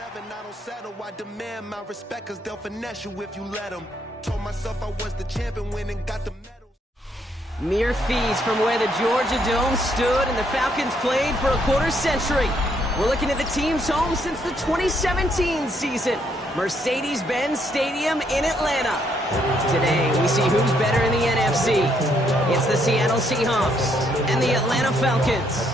7, I don't settle. I demand my respect, cause they'll finesse you if you let them. Told myself I was the champion, went and got the medal. Mere fees from where the Georgia Dome stood and the Falcons played for a quarter century. We're looking at the team's home since the 2017 season, Mercedes-Benz Stadium in Atlanta. Today, we see who's better in the NFC. It's the Seattle Seahawks and the Atlanta Falcons.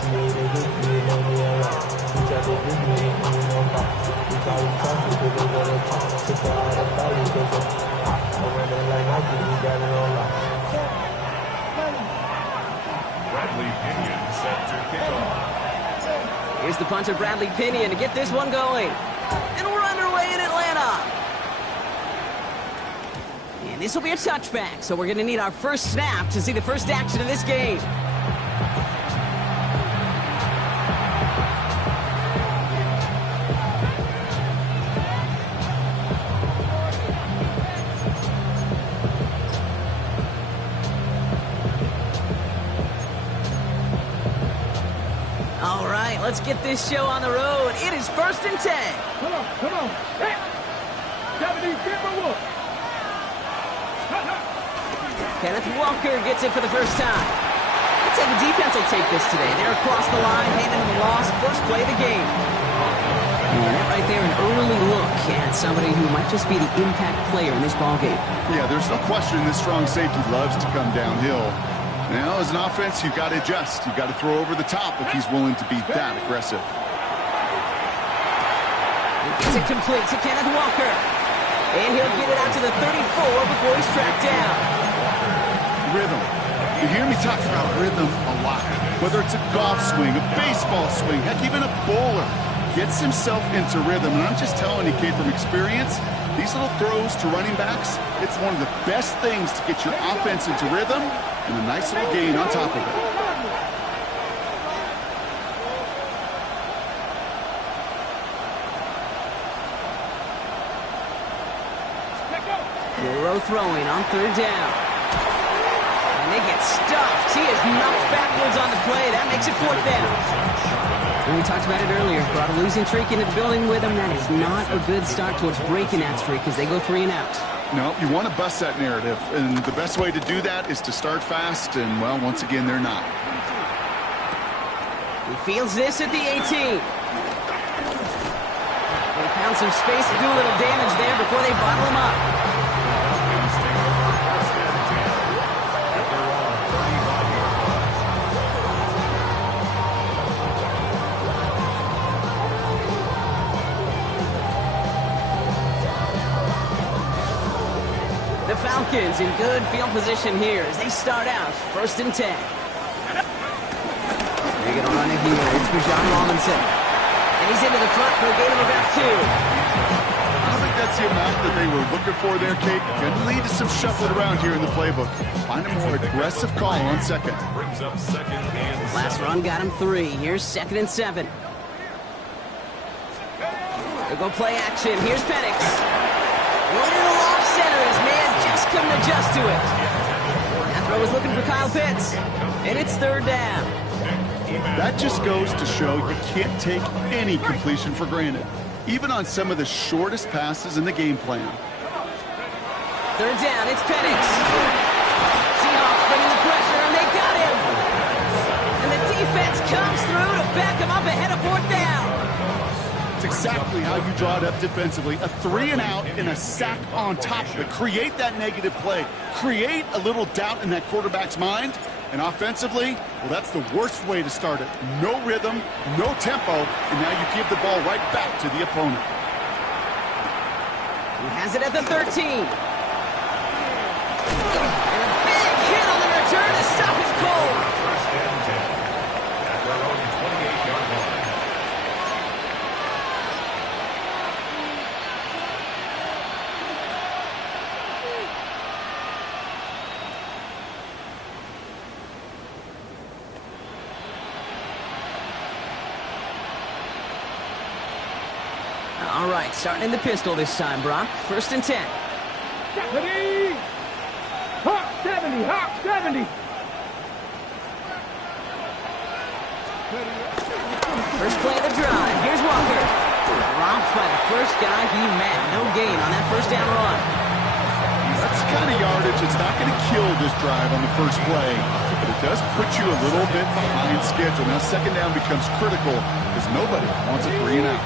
Bradley Pinion set to kick off. Here's the punter, Bradley Pinion, to get this one going. And we're underway in Atlanta. And this will be a touchback, so we're going to need our first snap to see the first action of this game. All right, let's get this show on the road. It is 1st and 10. Come on. Hey! Japanese Timberwolves. Kenneth Walker gets it for the first time. I'd say the defense will take this today. They're across the line, handing them the loss. First play of the game. And that right there, an early look at somebody who might just be the impact player in this ballgame. Yeah, there's no question this strong safety loves to come downhill. Now, as an offense, you've got to adjust. You've got to throw over the top if he's willing to be that aggressive. It's it complete to Kenneth Walker. And he'll get it out to the 34 before he's tracked down. Rhythm. You hear me talk about rhythm a lot. Whether it's a golf swing, a baseball swing, heck, even a bowler gets himself into rhythm. And I'm just telling you, kid, from experience, these little throws to running backs, it's one of the best things to get your offense into rhythm and a nice little gain on top of it. Burrow throwing on 3rd down. And they get stuffed. He is knocked backwards on the play. That makes it 4th down. And we talked about it earlier. Brought a losing streak into the building with him. That is not a good start towards breaking that streak as they go 3 and out. No, you want to bust that narrative, and the best way to do that is to start fast, and, well, once again, they're not. He fields this at the 18. They found some space to do a little damage there before they bottle him up. The Falcons in good field position here as they start out 1st and 10. They're going to run it here. It's Bijan Robinson. And he's into the front for a gain of about 2. I don't think that's the amount that they were looking for there, Kate. Going to lead to some shuffling around here in the playbook. Find a more aggressive call on second. Brings up 2nd and 7. Last run got him 3. Here's 2nd and 7. They'll go play action. Here's Penix. Little off center. His man just couldn't adjust to it. That throw was looking for Kyle Pitts. And it's 3rd down. That just goes to show you can't take any completion for granted, even on some of the shortest passes in the game plan. 3rd down, it's Penix. Seahawks bringing the pressure, and they got him. And the defense comes through to back him up ahead of 4th down. It's exactly how you draw it up defensively. A 3 and out and a sack on top of it. Create that negative play. Create a little doubt in that quarterback's mind. And offensively, well, that's the worst way to start it. No rhythm, no tempo, and now you give the ball right back to the opponent. He has it at the 13. And a big hit on the return to stop his cold. 1st and 10. At their own 28-yard line. All right, starting in the pistol this time, Brock. 1st and 10. Hawk 70, Hawk 70. First play of the drive. Here's Walker. Robbed by the first guy he met. No gain on that first down run. That's the kind of yardage. It's not going to kill this drive on the first play, but it does put you a little bit behind schedule. Now second down becomes critical because nobody wants a 3 and out.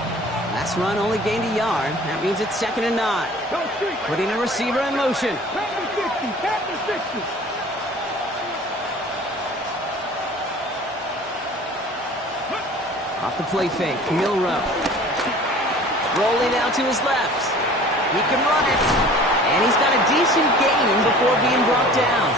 Last run only gained a yard. That means it's 2nd and 9. Putting a receiver in motion. Pass the 60, pass the 60. Off the play fake, Milroe. Rolling out to his left. He can run it. And he's got a decent gain before being brought down.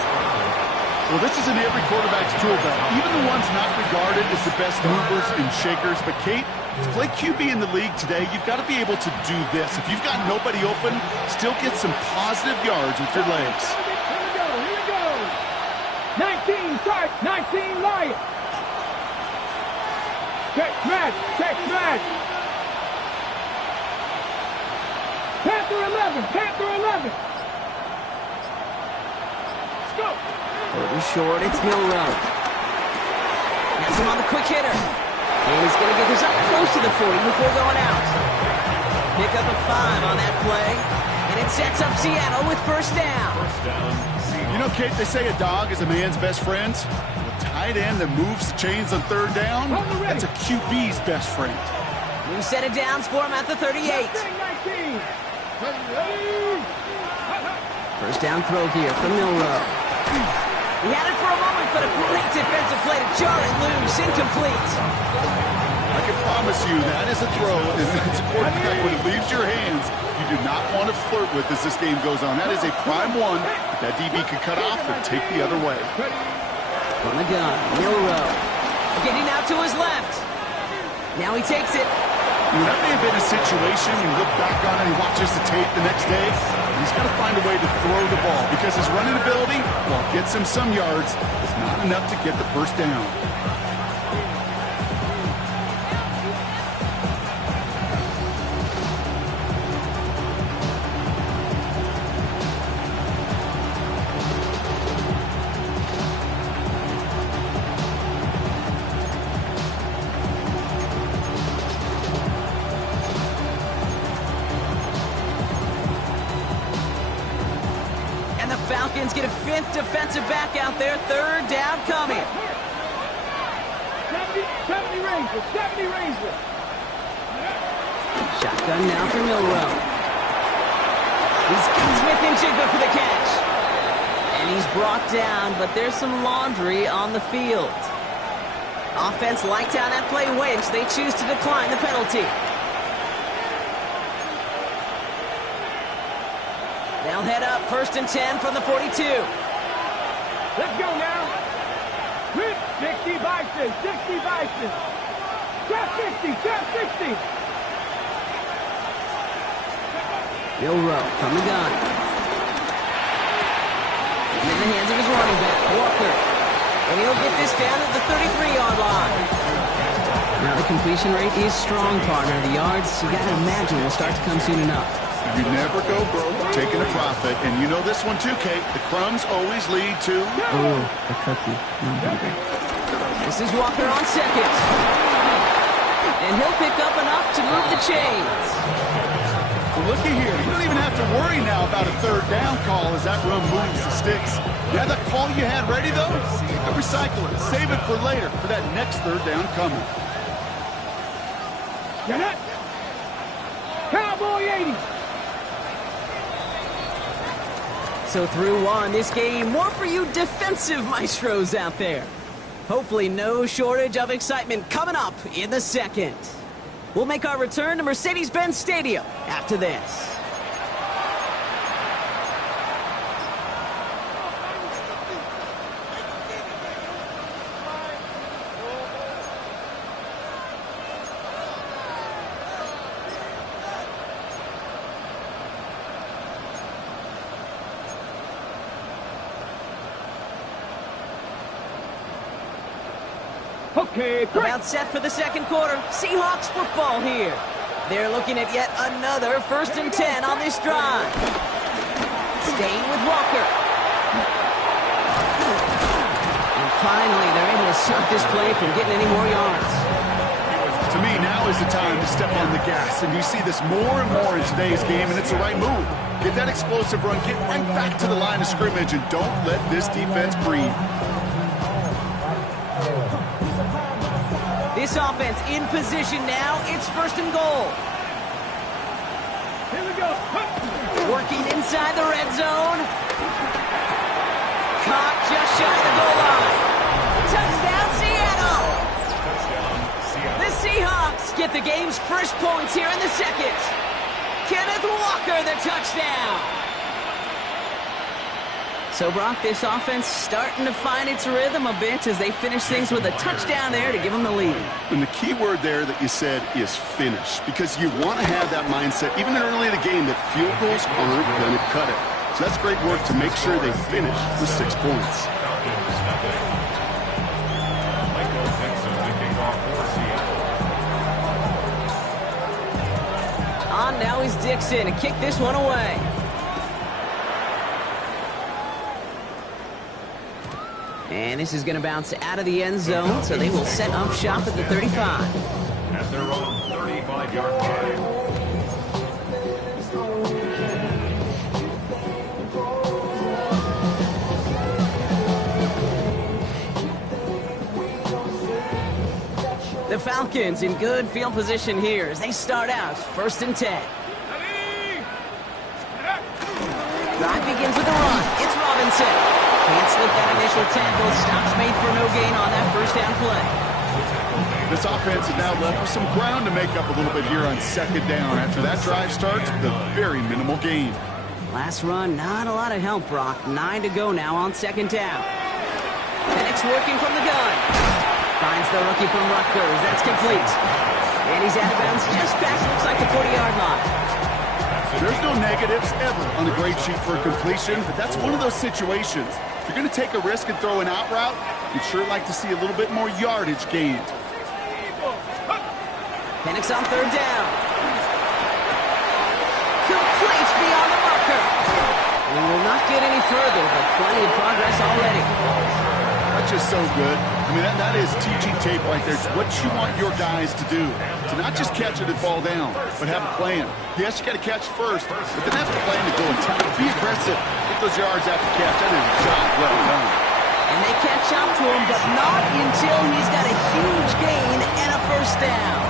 Well, this is in every quarterback's tool belt. Even the ones not regarded as the best movers and shakers. But, Kate, to play QB in the league today, you've got to be able to do this. If you've got nobody open, still get some positive yards with your legs. Here we go. 19, start. 19, Lions. Check smash, check smash. Panther 11, Panther 11. Let's go. Over short, it's Milroe. Has him on the quick hitter. And he's going to get this up close to the 40 before going out. Pick up a 5 on that play. And it sets up Seattle with first down. You know, Kate, they say a dog is a man's best friend. A tight end that moves the chains on third down, that's a QB's best friend. New set of downs for him at the 38. 19. First down throw here from Milroe. He had it for a moment, but a great defensive play to jar it loose. Incomplete. I can promise you that is a throw, and as a quarterback, when it leaves your hands, you do not want to flirt with as this game goes on. That is a prime one that DB can cut off and take the other way. On the gun, Milroe. Getting out to his left. Now he takes it. That may have been a situation you look back on and he watches the tape the next day. He's got to find a way to throw the ball because his running ability, while it gets him some yards, is not enough to get the first down. Falcons get a 5th defensive back out there. Third down coming. 70 Rangers, 70 Rangers. Shotgun now for Milroe. He's Smith and Jigba for the catch. And he's brought down, but there's some laundry on the field. Offense liked how that play went. They choose to decline the penalty. They'll head up 1st and 10 from the 42. Let's go now. 60 Bison, 60 Bison. Trap 60, trap 60. Milroe from the gun. In the hands of his running back, Walker. And he'll get this down at the 33-yard line. Now the completion rate is strong, partner. The yards, you got to imagine, will start to come soon enough. You never go broke taking a profit. And you know this one too, Kate. The crumbs always lead to... Oh, the cookie. I'm hungry. This is Walker on second. And he'll pick up enough to move the chains. Well, looky here. You don't even have to worry now about a third down call as that run moves the sticks. Yeah, that call you had ready, though? Recycle it. Save it for later for that next third down coming. Get it. Cowboy 80. So through one, this game, more for you defensive maestros out there. Hopefully no shortage of excitement coming up in the second. We'll make our return to Mercedes-Benz Stadium after this. Okay, About set for the second quarter. Seahawks football here. They're looking at yet another 1st and 10 on this drive. Staying with Walker. And finally, they're able to stop this play from getting any more yards. To me, now now is the time to step on the gas, and you see this more and more in today's game, and it's the right move. Get that explosive run, get right back to the line of scrimmage, and don't let this defense breathe. This offense in position now. It's 1st and goal. Here we go. Working inside the red zone. Caught just shy of the goal line. Touchdown, Seattle! The Seahawks get the game's first points here in the second. Kenneth Walker, the touchdown. So, Brock, this offense starting to find its rhythm a bit as they finish things with a touchdown there to give them the lead. And the key word there that you said is finish, because you want to have that mindset, even early in the game, that field goals aren't going to cut it. So that's great work to make sure they finish with 6 points. Michael Dixon to kick off for Seattle. On now is Dixon to kick this one away. And this is going to bounce out of the end zone, so they will set up shop at the 35. At their own 35-yard line. The Falcons in good field position here as they start out 1st and 10. Drive begins with a run. It's Robinson. Can't slip that initial tackle. Stops made for no gain on that 1st down play. This offense is now left with some ground to make up a little bit here on 2nd down. After that drive starts, the very minimal gain. Last run, not a lot of help, Brock. 9 to go now on 2nd down. Penix working from the gun. Finds the rookie from Rutgers. That's complete. And he's out of bounds just past, looks like the 40-yard line. There's no negatives ever on the grade sheet for a completion, but that's one of those situations. If you're going to take a risk and throw an out route, you'd sure like to see a little bit more yardage gained. Penix on 3rd down. Complete beyond the marker. We will not get any further, but plenty of progress already. That's just so good. I mean, that is teaching tape right there. It's what you want your guys to do. To not just catch it and fall down, but have a plan. Yes, you got to catch it first, but then have a plan to go and tackle. Be aggressive. Get those yards after catch. That is a job well done. And they catch up to him, but not until he's got a huge gain and a 1st down.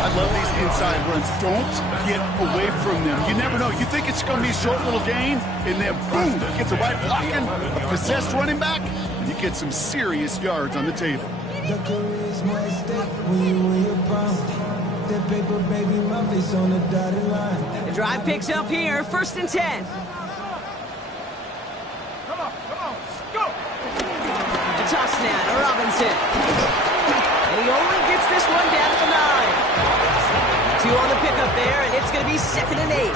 I love these inside runs. Don't get away from them. You never know. You think it's going to be a short little gain, and then boom, get the right blocking, a possessed running back, and you get some serious yards on the table. The drive picks up here, 1st and 10. Come on, go! The toss now to Robinson. And he only gets this one down to the 9. 2 on the pickup there, and it's going to be 2nd and 8.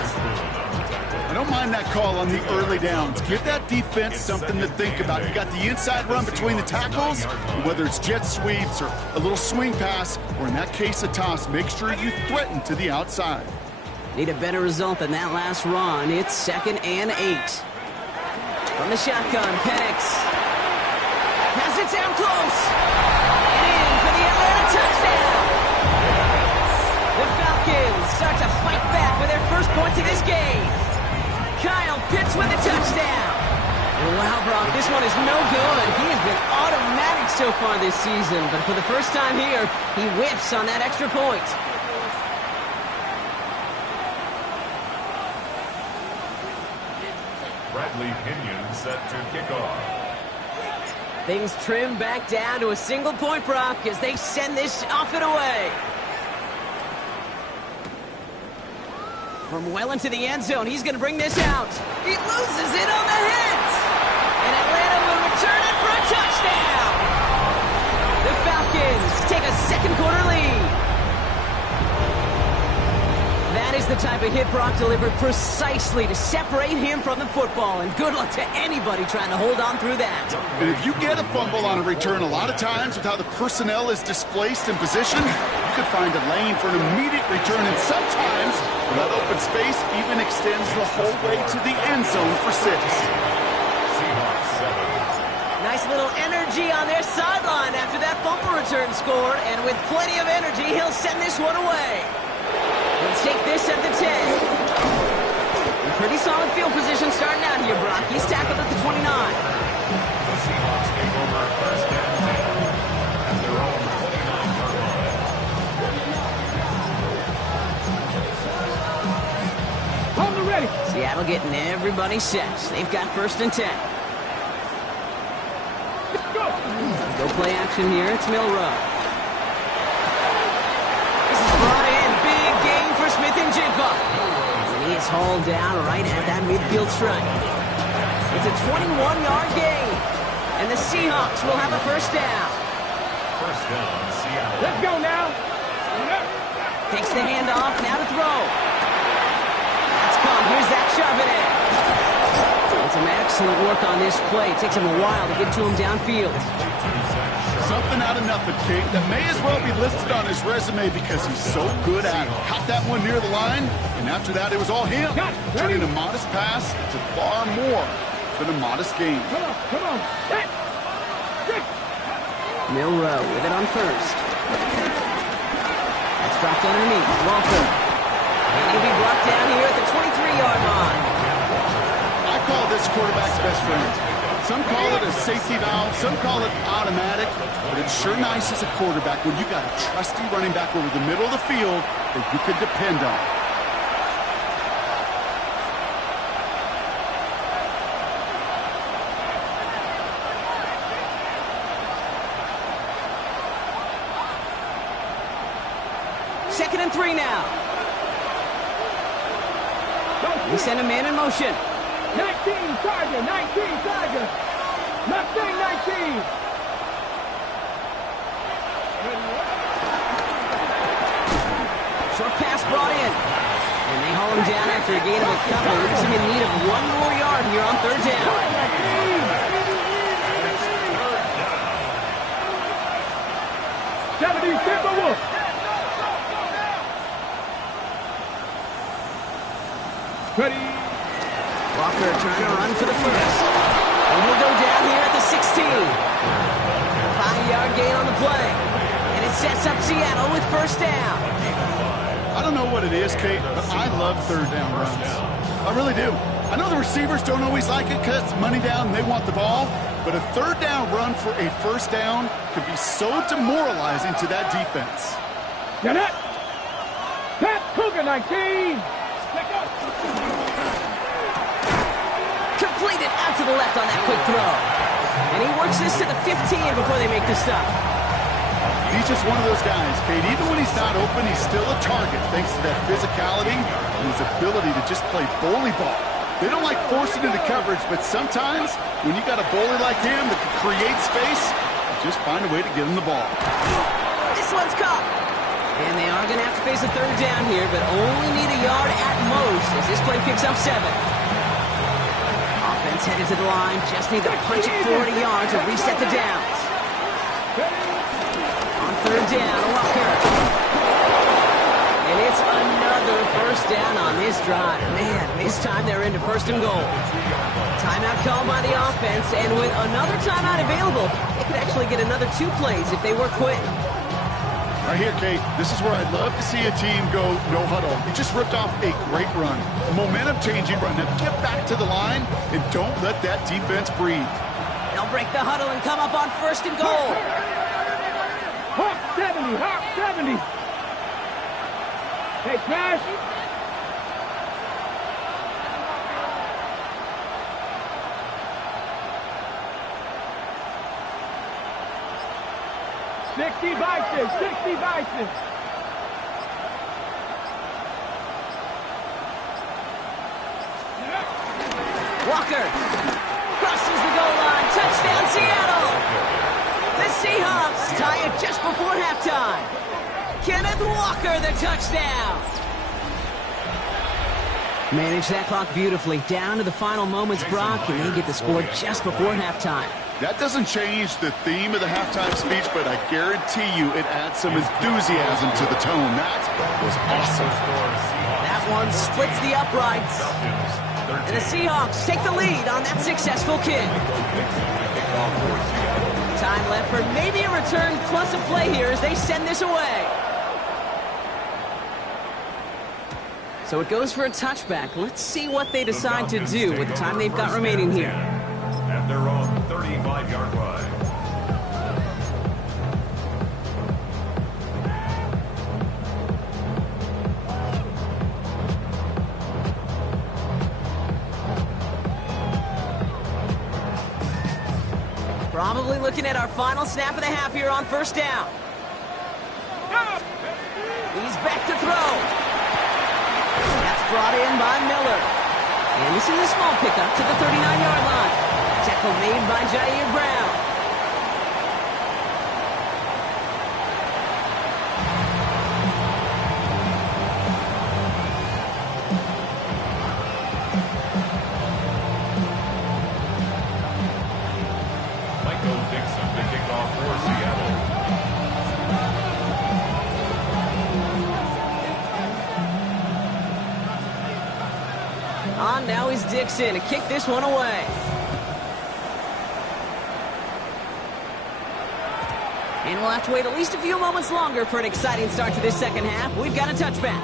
I don't mind that call on the early downs. Give that defense something to think about. You got the inside run between the tackles, whether it's jet sweeps or a little swing pass, or in that case a toss, make sure you threaten to the outside. Need a better result than that last run. It's 2nd and 8. From the shotgun, Penix has it down close. And in for the Atlanta touchdown. The Falcons start to fight back with their first points of this game. Kyle Pitts with a touchdown. Wow, Brock, this one is no good. He has been automatic so far this season, but for the first time here, he whiffs on that extra point. Bradley Pinion set to kick off. Things trim back down to a single point, Brock, as they send this off and away. From well into the end zone, he's going to bring this out. He loses it on the hit. And Atlanta will return it for a touchdown. The Falcons take a 2nd quarter lead. That is the type of hit Brock delivered precisely to separate him from the football. And good luck to anybody trying to hold on through that. And if you get a fumble on a return, a lot of times with how the personnel is displaced in position, you could find a lane for an immediate return. And sometimes that open space even extends the whole way to the end zone for 6. Seahawks 7. Nice little energy on their sideline after that fumble return scored, and with plenty of energy, he'll send this one away. He'll take this at the 10. In pretty solid field position starting out here, Brock. He's tackled at the 29. The Seahawks take over first and 10 at their own 29-yard line. Hold it ready. Seattle getting everybody set. They've got first and 10. Go play action here. It's Milroe. This is brought in. Big gain for Smith and Jigba. And he is hauled down right at that midfield stripe. It's a 21-yard gain. And the Seahawks will have a first down. First down, Seattle. Let's go now. Takes the handoff. Now to throw. That's caught. Here's Zach Charbonnet. And some excellent work on this play. It takes him a while to get to him downfield. Something out of nothing, Kate, that may as well be listed on his resume because he's so good at it. Caught that one near the line, and after that, it was all him. Turning a modest pass to far more than a modest gain. Come on. Set. Six. Milroe with it on first. That's dropped underneath. Walker. And he'll be brought down here at the 23-yard line. I call this quarterback's best friend. Some call it a safety valve, some call it automatic, but it's sure nice as a quarterback when you got a trusty running back over the middle of the field that you can depend on. Second and 3 now. They send a man in motion. 19 Tiger. 19 Tiger. Mustang 19. Short pass brought in. And they haul him down after a gain of a couple. Leaves him in need of one more yard here on third down. Ready. Walker trying to run for the first. And he'll go down here at the 16. 5-yard gain on the play. And it sets up Seattle with first down. I don't know what it is, Kate, but I love third down runs. I really do. I know the receivers don't always like it because it's money down and they want the ball, but a third down run for a first down could be so demoralizing to that defense. Get it. Pat Cougar 19. Completed out to the left on that quick throw. And he works this to the 15 before they make the stop. He's just one of those guys, Kate. Even when he's not open, he's still a target thanks to that physicality and his ability to just play bully ball. They don't like forcing into coverage, but sometimes when you got a bully like him that can create space, just find a way to get him the ball. This one's caught. And they are going to have to face a third down here, but only need a yard at most as this play picks up 7. Offense headed to the line. Just need to punch it 40 yards to reset the downs. On third down, Walker. And it's another first down on this drive. Man, this time they're into first and goal. Timeout called by the offense, and with another timeout available, they could actually get another 2 plays if they work quick. Right here, Kate, this is where I'd love to see a team go no huddle. He just ripped off a great run, a momentum-changing run. Now get back to the line and don't let that defense breathe. They'll break the huddle and come up on first and goal. Hawk 70. Hawk 70. Hey, Cash. Sixty Bison. 60 Bison. Walker crosses the goal line. Touchdown, Seattle. The Seahawks tie it just before halftime. Kenneth Walker, the touchdown. Manage that clock beautifully. Down to the final moments, Brock, and they get the score just before halftime. That doesn't change the theme of the halftime speech, but I guarantee you it adds some enthusiasm to the tone. That was awesome. That one splits the uprights. And the Seahawks take the lead on that successful kick. kickoff for Seattle. Time left for maybe a return plus a play here as they send this away. So it goes for a touchback. Let's see what they decide to do with the time they've got remaining here. At their own 35-yard line. Probably looking at our final snap of the half here on first down. He's back to throw. That's brought in by Miller. And this is a small pickup to the 39-yard line. Tackle made by Jair Brown. Michael Dixon to kick off for Seattle. On now is Dixon to kick this one away. And we'll have to wait at least a few moments longer for an exciting start to this second half. We've got a touchback.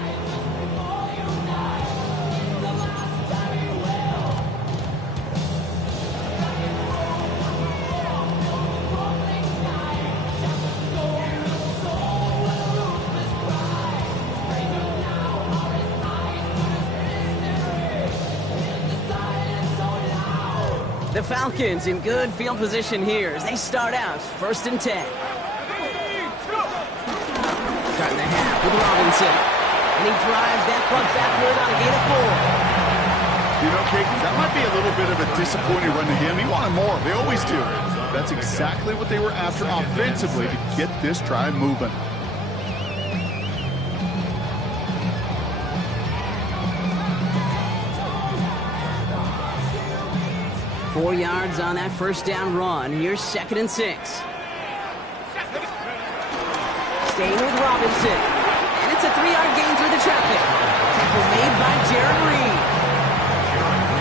The Falcons in good field position here as they start out 1st and 10. Starting the half with Robinson. And he drives that punt backward on a gain of 4. You know, Kate, that might be a little bit of a disappointing run to him. He wanted more. They always do. That's exactly what they were after offensively to get this drive moving. 4 yards on that first down run. Here's 2nd and 6. Staying with Robinson. And it's a 3-yard gain through the traffic. Tackle made by Jared Reed.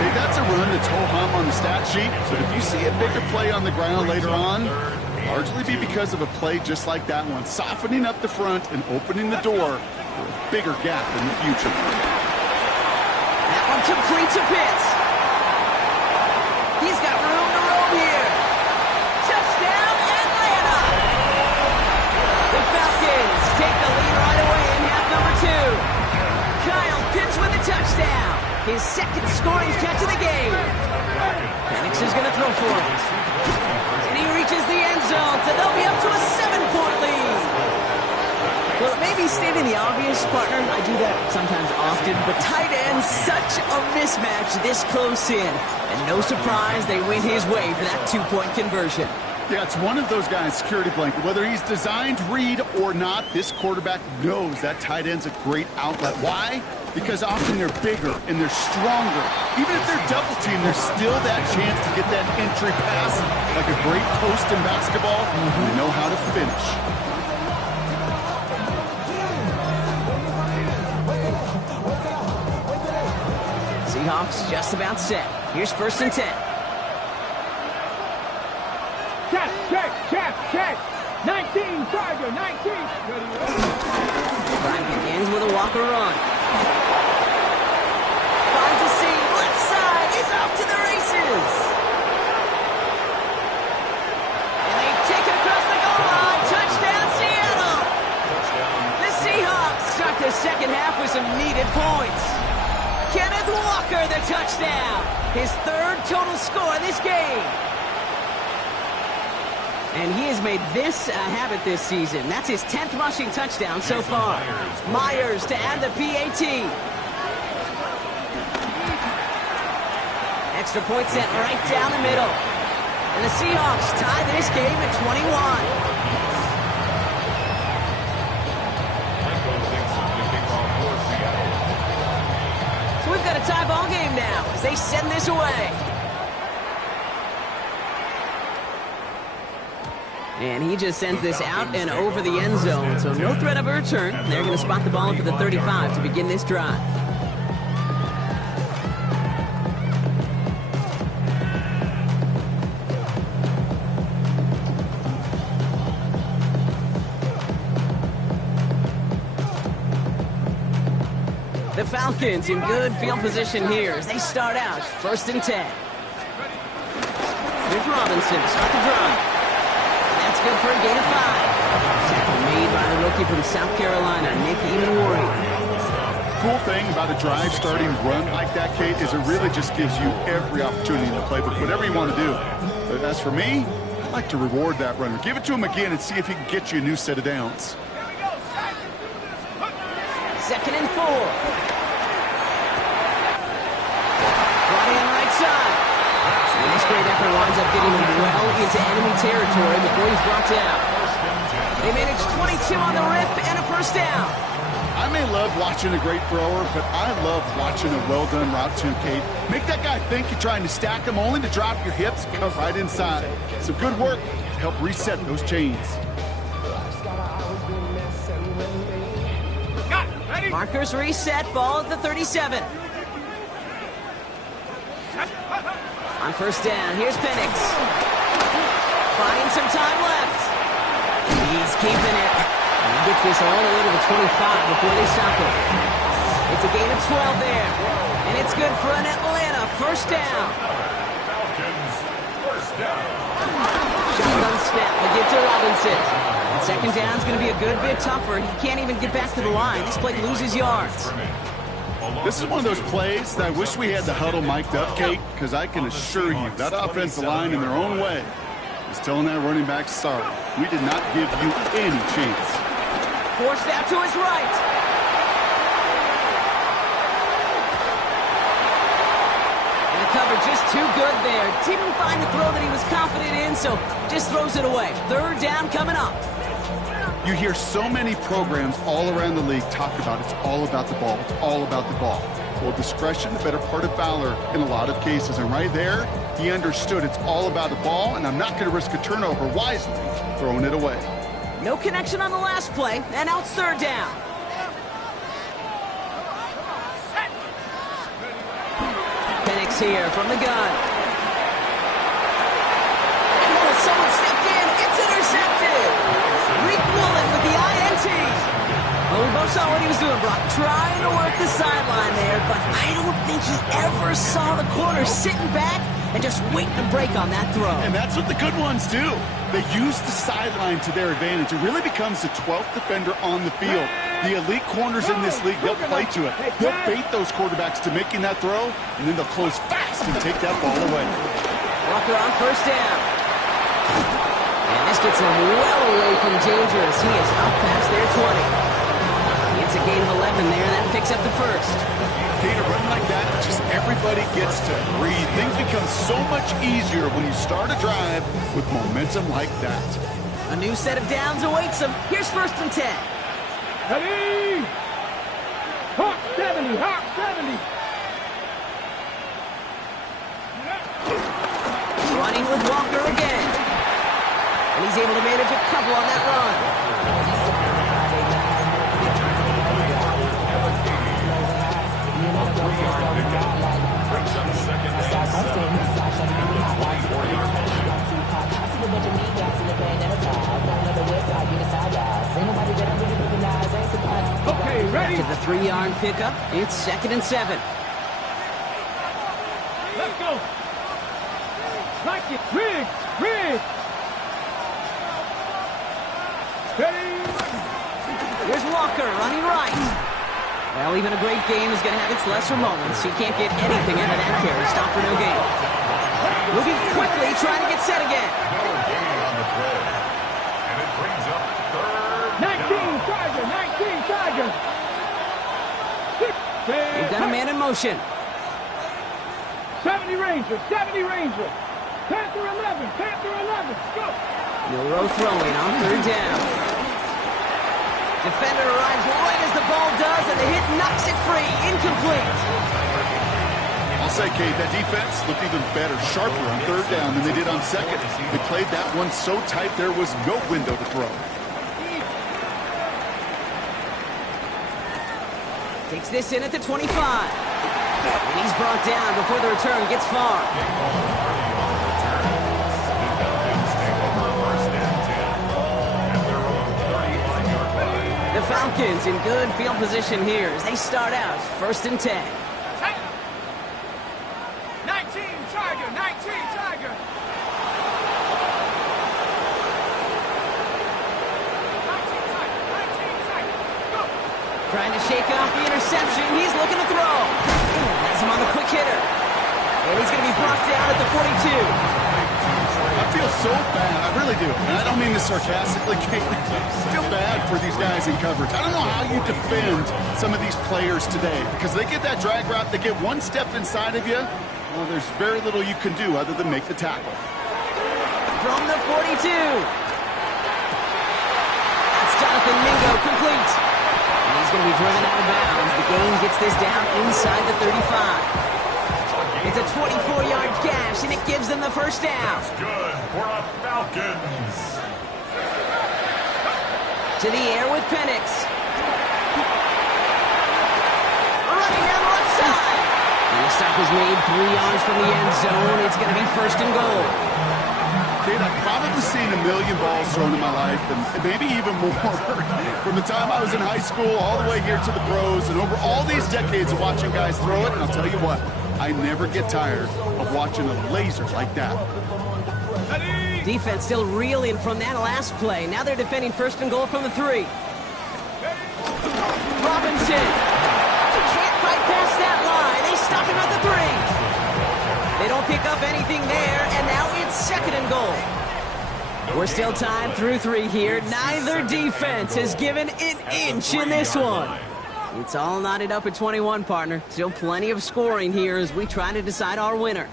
Hey, that's a run that's ho-hum on the stat sheet, but if you see a bigger play on the ground later on, largely be because of a play just like that one, softening up the front and opening the door for a bigger gap in the future. That one complete to Pitts. He's got room to roam here. Touchdown, Atlanta! The Falcons take the lead right away in half number 2. Kyle Pitts with a touchdown. His 2nd scoring catch of the game. Penix is going to throw for it. And he reaches the end zone, so they'll be up to a 7-point lead. Well, it may be stating the obvious, partner. I do that sometimes often, but tight end, such a mismatch this close in. And no surprise, they win his way for that 2-point conversion. Yeah, it's one of those guys, security blanket. Whether he's designed read or not, this quarterback knows that tight end's a great outlet. Why? Because often they're bigger and they're stronger. Even if they're double teamed, there's still that chance to get that entry pass. Like a great post in basketball, they know how to finish. Seahawks just about set. Here's 1st and 10. Check. 19, Charger, 19. Drive begins with a Walker run. Finds a seam, left side, he's off to the races. And they take it across the goal line. Touchdown, Seattle. The Seahawks start the second half with some needed points. Kenneth Walker, the touchdown. His 3rd total score in this game. And he has made this a habit this season. That's his 10th rushing touchdown so far. Myers to add the PAT. Extra point sent right down the middle. And the Seahawks tie this game at 21. So we've got a tie ball game now as they send this away. And he just sends this out and over the end zone, so no threat of a return. They're going to spot the ball up at the 35 to begin this drive. The Falcons in good field position here as they start out 1st and 10. Here's Robinson to start the drive. That's good for a gain of 5. Tackle made by the rookie from South Carolina, Nick Emenwari. Cool thing about a drive starting run like that, Kate, is it really just gives you every opportunity in the playbook, whatever you want to do. But as for me, I'd like to reward that runner. Give it to him again and see if he can get you a new set of downs. 2nd and 4. Roddy on the right side. And this great effort winds up getting him well into enemy territory before he's brought down. They managed 22 on the rip and a 1st down. I may love watching a great thrower, but I love watching a well-done route too, Kate. Make that guy think you're trying to stack him only to drop your hips, cut right inside. Some good work to help reset those chains. Markers reset, ball at the 37. On 1st down, here's Penix. Finding some time left. He's keeping it. And he gets this all the way to the 25 before they stop him. It's a gain of 12 there. And it's good for an Atlanta 1st down. Falcons, 1st down. Shotgun snap, they get to Robinson. And 2nd down's going to be a good bit tougher. He can't even get back to the line. This play loses yards. This is one of those plays that I wish we had the huddle mic'd up, Kate, because I can assure you that offensive line in their own way is telling that running back, sorry, we did not give you any chance. Forced out to his right. And the cover just too good there. Didn't find the throw that he was confident in, so just throws it away. 3rd down coming up. You hear so many programs all around the league talk about it's all about the ball. It's all about the ball. Well, discretion, the better part of valor in a lot of cases. And right there, he understood it's all about the ball, and I'm not going to risk a turnover wisely, throwing it away. No connection on the last play, and now it's 3rd down. Penix here from the gun. Oh, someone stepped in. It's intercepted. Reek Woolen with the INT. Well, we both saw what he was doing, Brock. Trying to work the sideline there, but I don't think he ever saw the corner sitting back and just waiting to break on that throw. And that's what the good ones do. They use the sideline to their advantage. It really becomes the 12th defender on the field. The elite corners in this league, they'll play to it. They'll bait those quarterbacks to making that throw, and then they'll close fast and take that ball away. Walker on 1st down. And this gets him well away from dangerous. He is up past their 20. It's a gain of 11 there. That picks up the 1st. Kate, a run like that, just everybody gets to breathe. Things become so much easier when you start a drive with momentum like that. A new set of downs awaits him. Here's 1st and 10. Ready? Hawk 70, Hawk 70. Running with Walker again. And he's able to manage a couple on that run. Okay, ready? To the 3-yard pickup, it's 2nd and 7. Let's go. Like it. Riggs. Riggs. Ready? Here's Walker running right. Well, even a great game is going to have its lesser moments. He can't get anything out of that carry. Stop for no gain. Moving quickly, trying to get set again. No gain on the play. And it brings up 3rd 19 Tiger. 19 Tiger. They've got a man in motion. 70 Rangers. 70 Rangers. Panther 11. Panther 11. Go. Milrow throwing on 3rd down. Defender arrives right as the ball does, and the hit knocks it free. Incomplete. I'll say, Kate, that defense looked even better, sharper on 3rd down than they did on 2nd. They played that one so tight there was no window to throw. Takes this in at the 25. And he's brought down before the return gets far. The The Falcons in good field position here as they start out 1st and 10. 19 Tiger, 19 Tiger. 19 Tiger, go. Trying to shake off the interception. He's looking to throw. That's him on the quick hitter. And he's going to be brought down at the 42. I feel so bad. I really do. And I don't mean this sarcastically, Kate. I feel bad for these guys in coverage. I don't know how you defend some of these players today because they get that drag route, they get one step inside of you. Well, there's very little you can do other than make the tackle. From the 42. That's Jonathan Mingo, complete. And he's going to be driven out of bounds. The gain gets this down inside the 35. It's a 24-yard gash, and it gives them the first down. That's good for the Falcons. To the air with Penix. Running down the left side. And the stop is made 3 yards from the end zone. It's going to be 1st and goal. Kate, I've probably seen a million balls thrown in my life, and maybe even more. From the time I was in high school all the way here to the pros, and over all these decades of watching guys throw it, and I'll tell you what, I never get tired of watching a laser like that. Defense still reeling from that last play. Now they're defending 1st and goal from the 3. Robinson. Can't fight past that line. They stop him at the 3. They don't pick up anything there, and now it's 2nd and goal. We're still tied through 3 here. Neither defense has given an inch in this one. It's all knotted up at 21, partner. Still plenty of scoring here as we try to decide our winner.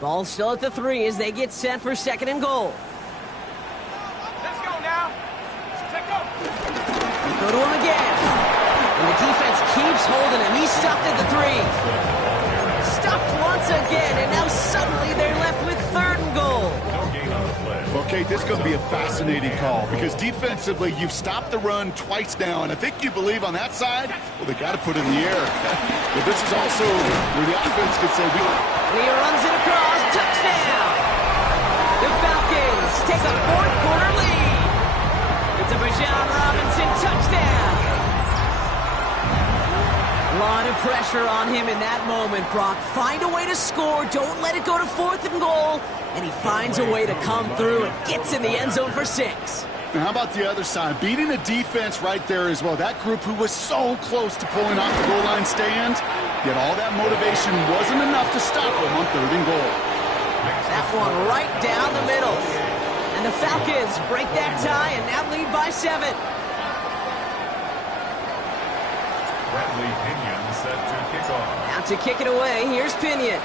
Ball still at the 3 as they get set for 2nd and goal. Let's go now. Let's go. They go to him again. And the defense keeps holding him. He's stuffed at the 3. Stuffed once again, and now suddenly they're left with 3rd and goal. No gain on the play. Well, Kate, this is going to be a fascinating call because defensively, you've stopped the run twice now, and I think you believe on that side, well, they got to put it in the air. But this is also where the offense could say, And he runs it across. Touchdown! The Falcons take a 4th quarter lead. It's a Bijan Robinson touchdown. A lot of pressure on him in that moment, Brock. Find a way to score. Don't let it go to 4th and goal. And he finds a way to come through and gets in the end zone for 6. Now, how about the other side? Beating a defense right there as well. That group who was so close to pulling off the goal line stand, yet all that motivation wasn't enough to stop them on 3rd and goal. That one right down the middle. And the Falcons break that tie and now lead by 7. Bradley Pinion set to kick off. Now to kick it away, here's Pinion.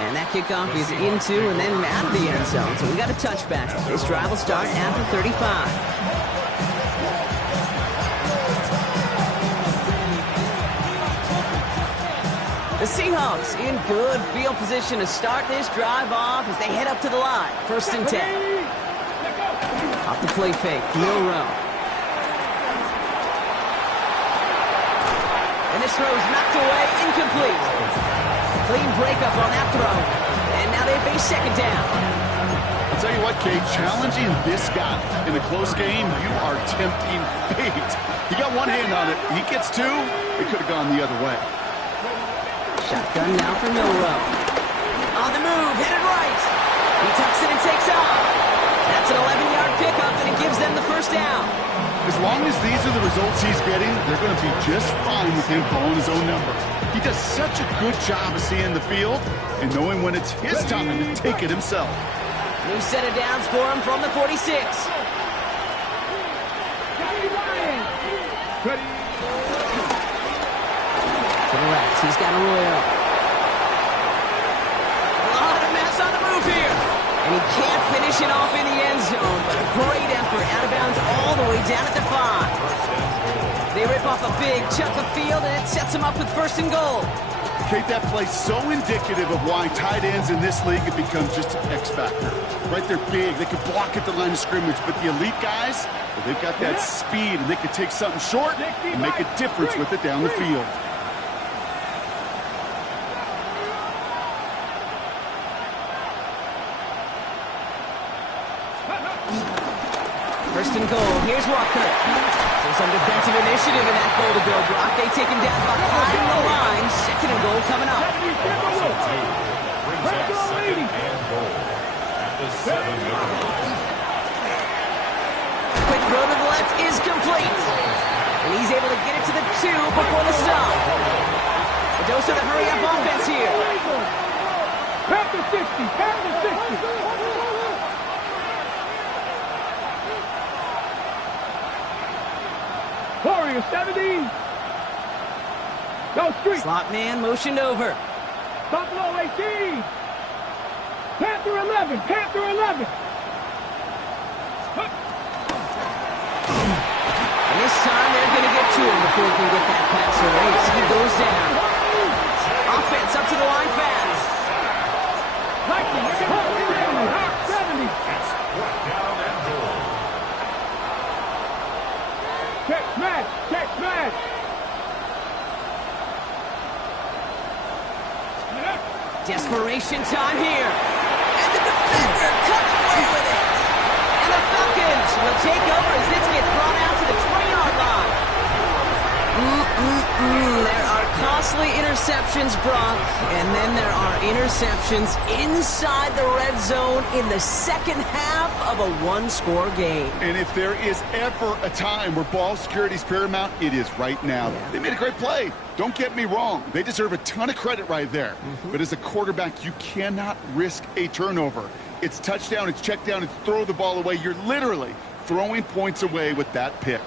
And that kickoff is into and then out of the end zone. So we got a touchback. This drive will start after 35. The Seahawks in good field position to start this drive off as they head up to the line. 1st and 10. Off the play fake, Milroe. And this throw is knocked away, incomplete. Clean breakup on that throw. And now they face 2nd down. I'll tell you what, Kate, challenging this guy in a close game, you are tempting fate. He got one hand on it. He gets 2. It could have gone the other way. Shotgun now for Milroe. On the move, headed right. He tucks it and takes off. That's an 11-yard pickup, and it gives them the 1st down. As long as these are the results he's getting, they're going to be just fine with him calling his own number. He does such a good job of seeing the field and knowing when it's his time to take it himself. New set of downs for him from the 46. Ready. To the left, he's got Arroyo. A lot of mess on the move here. And he can't finish it off in the end zone, but a great effort out of bounds all the way down at the 5. They rip off a big chunk of field, and it sets them up with 1st and goal. Kate, that play's so indicative of why tight ends in this league have become just an X factor. Right, they're big, they can block at the line of scrimmage, but the elite guys, well, they've got that speed, and they can take something short and make a difference with it down the field. First and goal. Here's Walker. So some defensive initiative in that goal to go. Brock, they take him down behind the line. 2nd and goal coming up. Brings up 2nd and goal at the 7-yard line. Quick throw to the left is complete. And he's able to get it to the 2 before the stop. The dose of the hurry-up offense here. Back to 60. Back to 60. Warrior 70. Go street. Slot man motioned over. Buffalo 18. Panther 11. Panther 11. And this time they're going to get to him before he can get that pass away. So he goes down. Offense up to the line fast. 70. It's 4th down and goal. Check smash. Check smash. Desperation time here. And the defender comes away with it. And the Falcons will take over as this gets brought out to the 20-yard line. There are costly interceptions, Brock, and then there are interceptions inside the red zone in the second half of a one-score game. And if there is ever a time where ball security is paramount, it is right now. They made a great play. Don't get me wrong. They deserve a ton of credit right there. But as a quarterback, you cannot risk a turnover. It's touchdown, it's check down, it's throw the ball away. You're literally throwing points away with that pick.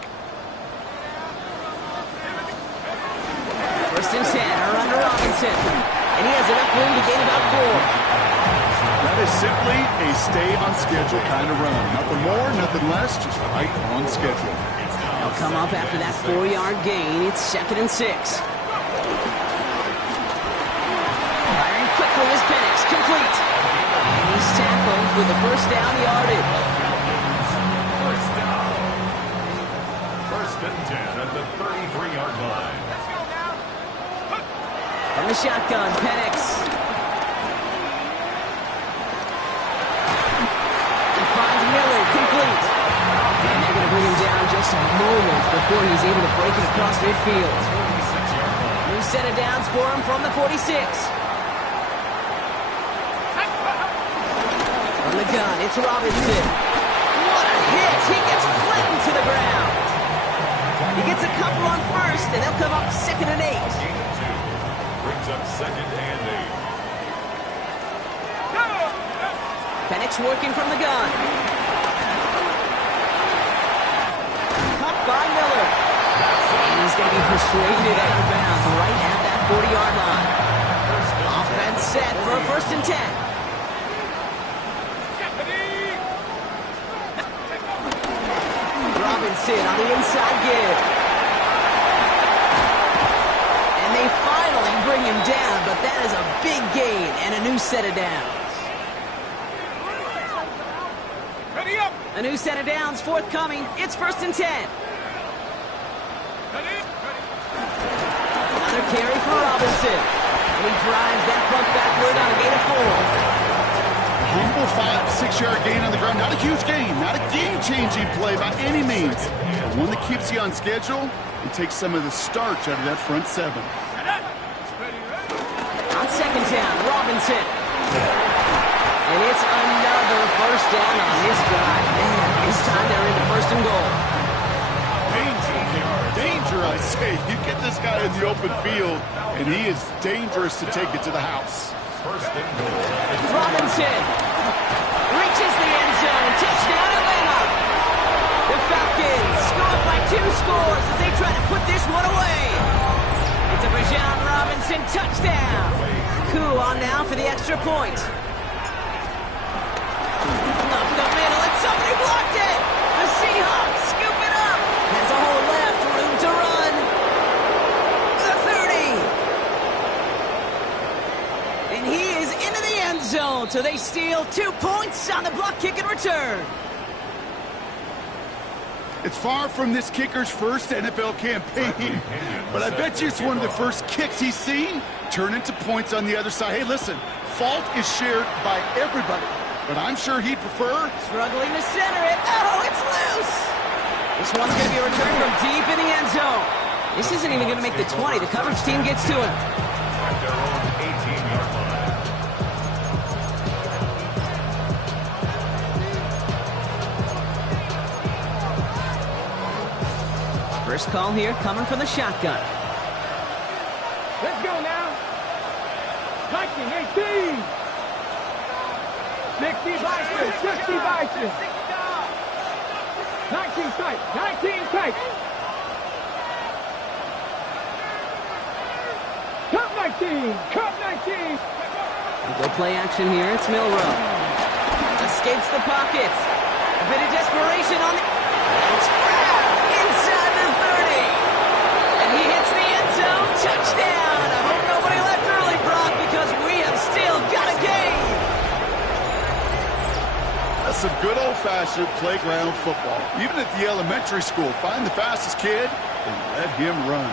1st and 10, around to Robinson. And he has enough room to gain about 4. That is simply a stay on schedule kind of run. Nothing more, nothing less, just right on schedule. They'll come up after that 4-yard gain. It's 2nd and 6. Firing quickly is Penix, complete. And he's tackled with the 1st down yardage. 1st down. 1st and 10 at the 33-yard line. From the shotgun, Penix. He finds Miller, complete. And they're going to bring him down just a moment before he's able to break it across midfield. 46-yard line. New set of downs for him from the 46. From the gun, it's Robinson. What a hit! He gets flattened to the ground. He gets a couple on 1st, and they'll come up 2nd and 8. Brings up 2nd and 8. Penix working from the gun. Caught by Miller. And he's going to be persuaded out of bounds right at that 40-yard line. Offense set for a 1st and 10. Robinson on the inside give. And they finally bring him down, but that is a big gain and a new set of downs. Ready up. A new set of downs forthcoming. It's 1st and 10. Another carry for Robinson. And he drives that punt backward on a gain of 4. Humble 5-6-yard gain on the ground. Not a huge gain, not a game-changing play by any means. But one that keeps you on schedule and takes some of the starch out of that front 7. On 2nd down, Robinson. And it's another 1st down on this drive. Man, this time they're into 1st and goal. Danger, I say. You get this guy in the open field, and he is dangerous to take it to the house. 1st and goal. Robinson reaches the end zone. Touchdown, Atlanta. The Falcons score by 2 scores as they try to put this one away. It's a Bijan Robinson touchdown. Coup on now for the extra point. Up the middle, and somebody blocked it. The Seahawks scoop it up. field, so they steal 2 points on the block kick in return. It's far from this kicker's first NFL campaign, but I bet you it's one of the first kicks he's seen turn into points on the other side. Hey, listen, fault is shared by everybody, but I'm sure he'd prefer... Struggling to center it. Oh, it's loose. This one's going to be returned from deep in the end zone. This isn't even going to make the 20. The coverage team gets to him. At their own 18-yard line. First call here coming from the shotgun. Let's go now. 19, 18. 60 Bison, 60 Bison. 19 tight, 19 tight. Cut 19, cut 19. Go play action here. It's Milroe. Escapes the pocket. A bit of desperation on the... It's grabbed inside the 30. And he hits the end zone. Touchdown. I hope nobody left early, Brock, because we have still got a game. That's some good old-fashioned playground football. Even at the elementary school, find the fastest kid and let him run.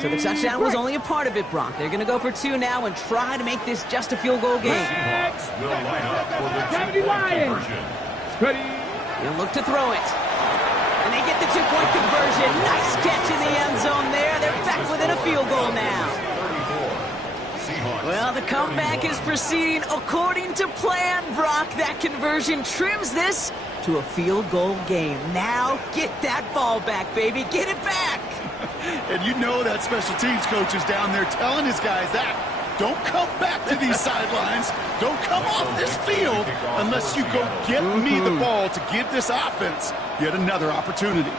So the touchdown was only a part of it, Brock. They're going to go for 2 now and try to make this just a field goal game. Seahawks will line up for the 70 2-point Lions. conversion. Ready. He'll look to throw it. And they get the 2-point conversion. Nice catch in the end zone there. They're back within a field goal now. 34. Seahawks. Well, the comeback is proceeding according to plan, Brock. That conversion trims this to a field goal game. Now, get that ball back, baby. Get it back. And you know that special teams coach is down there telling his guys that. Don't come back to these sidelines. Don't come off this field unless you go get me the ball to give this offense yet another opportunity.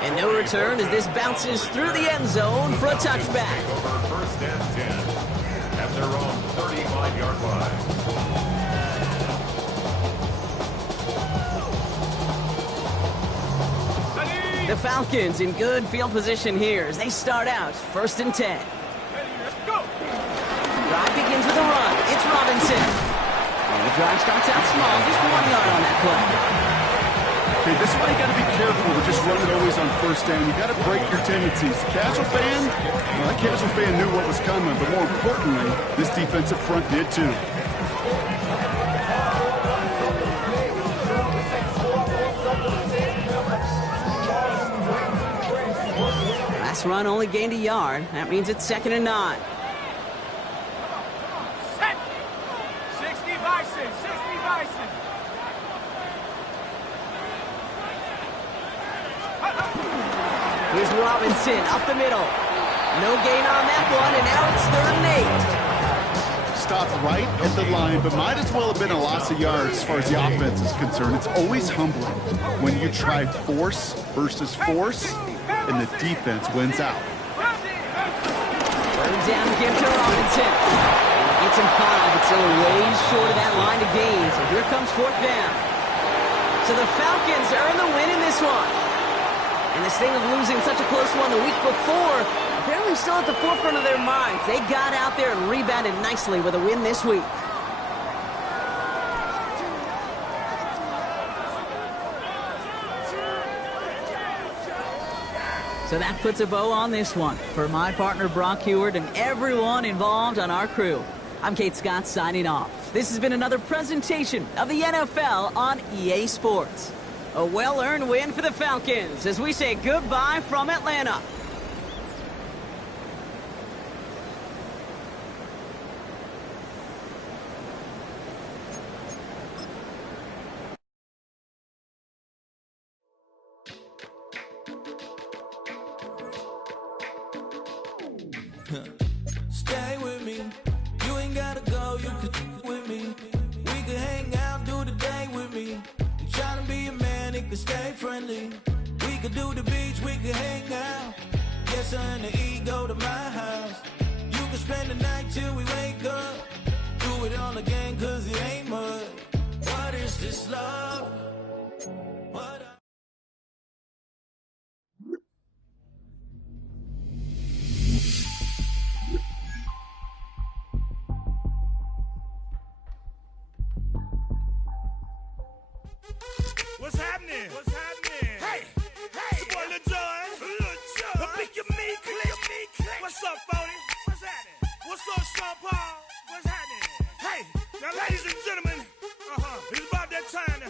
And no return as this bounces through the end zone for a touchback. Over first and 10 at their own 35-yard line. The Falcons in good field position here as they start out first and 10. Drive begins with a run. It's Robinson. And the drive starts out small, just 1 yard on that play. Okay, this is why you got to be careful with just running always on first down. You got to break your tendencies. Casual fan, well, that casual fan knew what was coming, but more importantly, this defensive front did too. Last run only gained a yard. That means it's 2nd and 9. Set. 60 Bison, 60 Bison. Here's Robinson up the middle. No gain on that one, and now it's 3rd and 8. Stopped right at the line, but might as well have been a loss of yards as far as the offense is concerned. It's always humbling when you try force versus force, and the defense wins out. Third down again to Robinson. Gets him 5, but still way short of that line to gain. So here comes 4th down. So the Falcons earn the win in this one. And the sting of losing such a close one the week before, apparently still at the forefront of their minds. They got out there and rebounded nicely with a win this week. So that puts a bow on this one. For my partner Brock Huard and everyone involved on our crew, I'm Kate Scott signing off. This has been another presentation of the NFL on EA Sports. A well-earned win for the Falcons as we say goodbye from Atlanta. Stay with me. You ain't gotta go, you can with me. We can hang out, do the day with me. I'm trying to be a man, it can stay friendly. We could do the beach, we can hang out. Yes, her and the E go to my house. You can spend the night till we wake up. Do it all again, cause it ain't mud. What is this love? What What's happening? What's happening? Hey, hey, it's your boy Lil Jon. Lil Jon. The Pick Your Me Click. What's up, Phony? What's happening? What's up, Sean Paul? What's happening? Hey, now ladies and gentlemen, it's about that time to